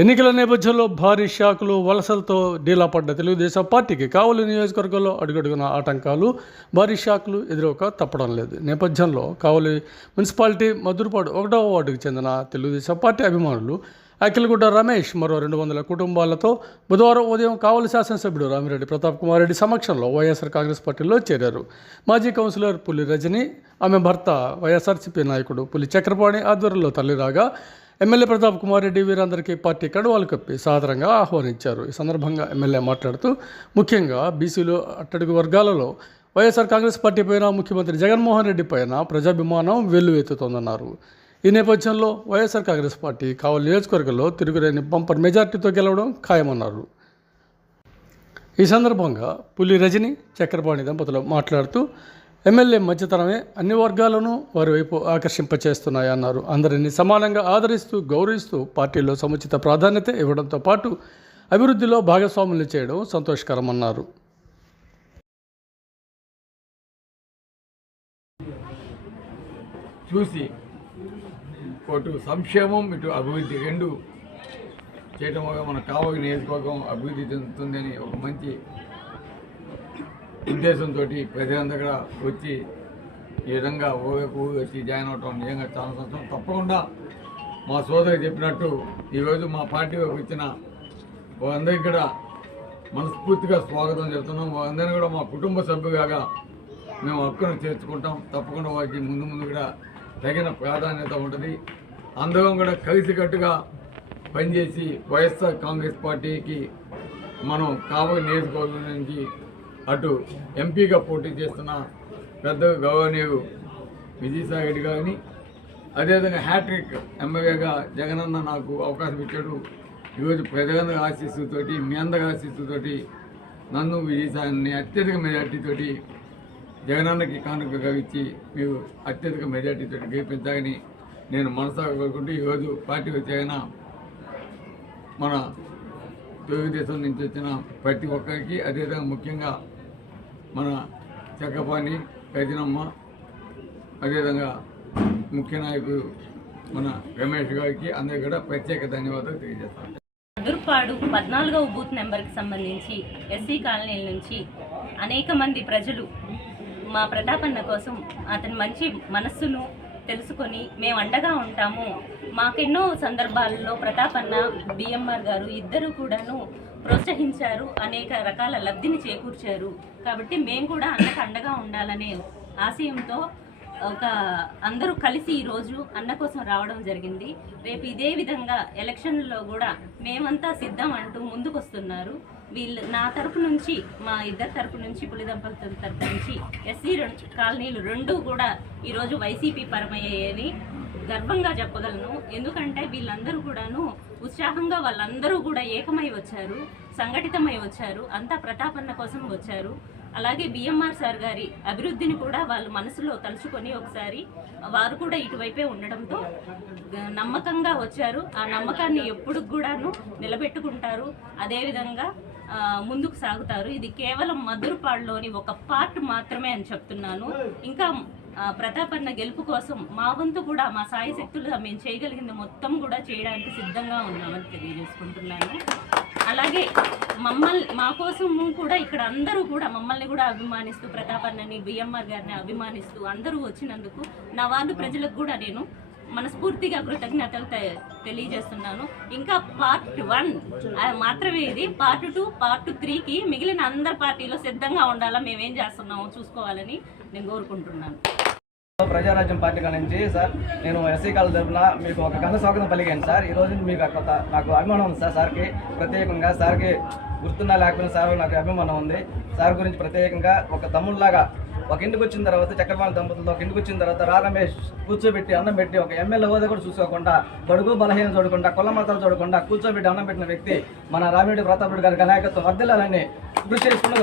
ఎన్నికల నేపథ్యంలో భారీ షాకులు వలసలతో డీలా పడ్డ తెలుగుదేశం పార్టీకి కావలి నియోజకవర్గంలో అడుగడుగున ఆటంకాలు భారీ షాకులు ఎదురవక తప్పడం లేదు. నేపథ్యంలో కావలి మున్సిపాలిటీ మధురపాడు 1వ వార్డుకు చెందిన తెలుగుదేశం పార్టీ అభిమానులు అఖిలగుడ్డ రమేష్ మరో 200 కుటుంబాలతో బుధవారం ఉదయం కావలి శాసనసభ్యుడు రామిరెడ్డి ప్రతాప్ కుమార్ రెడ్డి సమక్షంలో వైఎస్ఆర్ కాంగ్రెస్ పార్టీలో చేరారు. మాజీ కౌన్సిలర్ పులి రజని, ఆమె భర్త వైఎస్ఆర్సీపీ నాయకుడు పులి చక్రపాణి ఆధ్వర్యంలో తల్లిరాగా ఎమ్మెల్యే ప్రతాప్ కుమార్ రెడ్డి వీరందరికీ పార్టీ కండువాలు కప్పి సాదరంగా ఆహ్వానించారు. ఈ సందర్భంగా ఎమ్మెల్యే మాట్లాడుతూ ముఖ్యంగా బీసీలు అట్టడుగు వర్గాలలో వైఎస్ఆర్ కాంగ్రెస్ పార్టీ పైన ముఖ్యమంత్రి జగన్మోహన్ రెడ్డి పైన ప్రజాభిమానం వెల్లువెత్తుతోందన్నారు. ఈ నేపథ్యంలో వైఎస్ఆర్ కాంగ్రెస్ పార్టీ కావలి నియోజకవర్గంలో తిరుగులేని బంపర్ మెజార్టీతో గెలవడం ఖాయమన్నారు. ఈ సందర్భంగా పులి రజని, చక్రపాణి దంపతులు మాట్లాడుతూ ఎమ్మెల్యే మంచితనమే అన్ని వర్గాలను వారి వైపు ఆకర్షింపచేస్తున్నాయన్నారు. అందరినీ సమానంగా ఆదరిస్తూ గౌరవిస్తూ పార్టీలో సముచిత ప్రాధాన్యత ఇవ్వడంతో పాటు అభివృద్ధిలో భాగస్వాములు చేయడం సంతోషకరమన్నారు. చూసి అటు సంక్షేమం ఇటు అభివృద్ధి రెండు చేయడం వల్ల మన కావలి నియోజకవర్గం అభివృద్ధి చెందుతుందని ఒక మంచి ఉద్దేశంతో ప్రజలందరూ వచ్చి ఈ విధంగా వచ్చి జాయిన్ అవటం నిజంగా చాలా సంతోషం. తప్పకుండా మా సోదరు చెప్పినట్టు ఈరోజు మా పార్టీ వచ్చిన వాళ్ళందరికీ కూడా మనస్ఫూర్తిగా స్వాగతం చెప్తున్నాం. వాళ్ళందరినీ కూడా మా కుటుంబ సభ్యులుగా మేము హక్కును చేర్చుకుంటాం. తప్పకుండా వారికి ముందు ముందు కూడా తగిన ప్రాధాన్యత ఉంటుంది. అందరం కూడా కలిసికట్టుగా పనిచేసి వైఎస్ఆర్ కాంగ్రెస్ పార్టీకి మనం కావలి నియోజకవర్గం నుంచి అటు ఎంపీగా పోటీ చేస్తున్న పెద్ద గౌరవనీయుడు విజయసాయి రెడ్డి గారిని, అదేవిధంగా హ్యాట్రిక్ ఎమ్మెల్యేగా జగనన్న నాకు అవకాశం ఇచ్చాడు. ఈరోజు ప్రజలందరి ఆశీస్సుతోటి, మీ అందరి ఆశీస్సుతోటి నన్ను విజయసాయిని అత్యధిక మెజార్టీతోటి జగనన్నకి కానుకగా ఇచ్చి మీరు అత్యధిక మెజార్టీతో గెలిపించాలని నేను మనసాగా కోరుకుంటూ ఈరోజు పార్టీ వచ్చాయన మన తెలుగుదేశం నుంచి వచ్చిన ప్రతి ఒక్కరికి, అదేవిధంగా ముఖ్యంగా మన చక్కపాణి గజనమ్మ, అదేవిధంగా ముఖ్య నాయకుడు మన రమేష్ గారికి అందరికీ కూడా ప్రత్యేక ధన్యవాదాలు తెలియజేస్తాను. మధురపాడు 14వ బూత్ నెంబర్కి సంబంధించి ఎస్సీ కాలనీల నుంచి అనేక మంది ప్రజలు మా ప్రతాపన్న కోసం అతని మంచి మనస్సును తెలుసుకొని మేము అండగా ఉంటాము, మాకెన్నో సందర్భాల్లో ప్రతాపన్న బిఎంఆర్ గారు ఇద్దరు కూడాను ప్రోత్సహించారు, అనేక రకాల లబ్ధిని చేకూర్చారు. కాబట్టి మేము కూడా అన్నకు అండగా ఉండాలనే ఆశయంతో అందరూ కలిసి ఈరోజు అన్న కోసం రావడం జరిగింది. రేపు ఇదే విధంగా ఎలక్షన్లో కూడా మేమంతా సిద్ధం అంటూ ముందుకొస్తున్నారు. నా తరపు నుంచి, మా ఇద్దరు తరపు నుంచి, పులి దంపతుల తరపు నుంచి ఎస్సీ కాలనీలు రెండూ కూడా ఈరోజు వైసీపీ పరమయ్యాయని గర్వంగా చెప్పగలను. ఎందుకంటే వీళ్ళందరూ కూడాను ఉత్సాహంగా వాళ్ళందరూ కూడా ఏకమై వచ్చారు, సంఘటితమై వచ్చారు, అంతా ప్రతాపన్న కోసం వచ్చారు. అలాగే బిఎంఆర్ సార్ గారి అభివృద్ధిని కూడా వాళ్ళు మనసులో తలుచుకొని ఒకసారి వారు కూడా ఇటువైపే ఉండడంతో నమ్మకంగా వచ్చారు. ఆ నమ్మకాన్ని ఎప్పుడు కూడాను నిలబెట్టుకుంటారు, అదేవిధంగా ముందుకు సాగుతారు. ఇది కేవలం మధురపాడులోని ఒక పార్ట్ మాత్రమే అని చెప్తున్నాను. ఇంకా ప్రతాపన్న గెలుపు కోసం మా వంతు కూడా మా సాయి శక్తులుగా మేము చేయగలిగింది మొత్తం కూడా చేయడానికి సిద్ధంగా ఉన్నామని తెలియజేసుకుంటున్నాను. అలాగే మా కోసం కూడా ఇక్కడ అందరూ కూడా మమ్మల్ని కూడా అభిమానిస్తూ, ప్రతాపన్నని, బిఎంఆర్ గారిని అభిమానిస్తూ అందరూ వచ్చినందుకు నా వార్డు ప్రజలకు కూడా నేను మనస్ఫూర్తిగా కృతజ్ఞతలు తెలియజేస్తున్నాను. ఇంకా పార్ట్ 1 మాత్రమే ఇది. పార్ట్ 2, పార్ట్ 3కి మిగిలిన అందరి పార్టీలో సిద్ధంగా ఉండాలా, మేమేం చేస్తున్నామో చూసుకోవాలని నేను కోరుకుంటున్నాను. ప్రజారాజ్యం పార్టీ నుంచి సార్ నేను ఎస్సీ కాలేజ్ తరఫున మీకు ఒక ఘన స్వాగతం పలికాను సార్. ఈరోజు మీకు నాకు అభిమానం ఉంది సార్. సార్కి ప్రత్యేకంగా, సార్కి గుర్తున్నా లేకపోయినా సార్ నాకు అభిమానం ఉంది. సార్ గురించి ప్రత్యేకంగా ఒక తమ్ముళ్ళలాగా ఒక ఇంటికి వచ్చిన తర్వాత, చక్రపాణి దంపతులతో ఒక ఇంటికి వచ్చిన తర్వాత రమేష్ కూర్చోబెట్టి అన్నం పెట్టి, ఒక ఎమ్మెల్యే హోదా కూడా చూసుకోకుండా, బడుగు బలహీనం చూడకుండా, కుల మతాలు చూడకుండా కూర్చోబెట్టి అన్నం పెట్టిన వ్యక్తి మన రామిరెడ్డి ప్రతాప్ రెడ్డి గారి నాయకత్వం వర్ధిల్లాలని కృషి చేసుకుని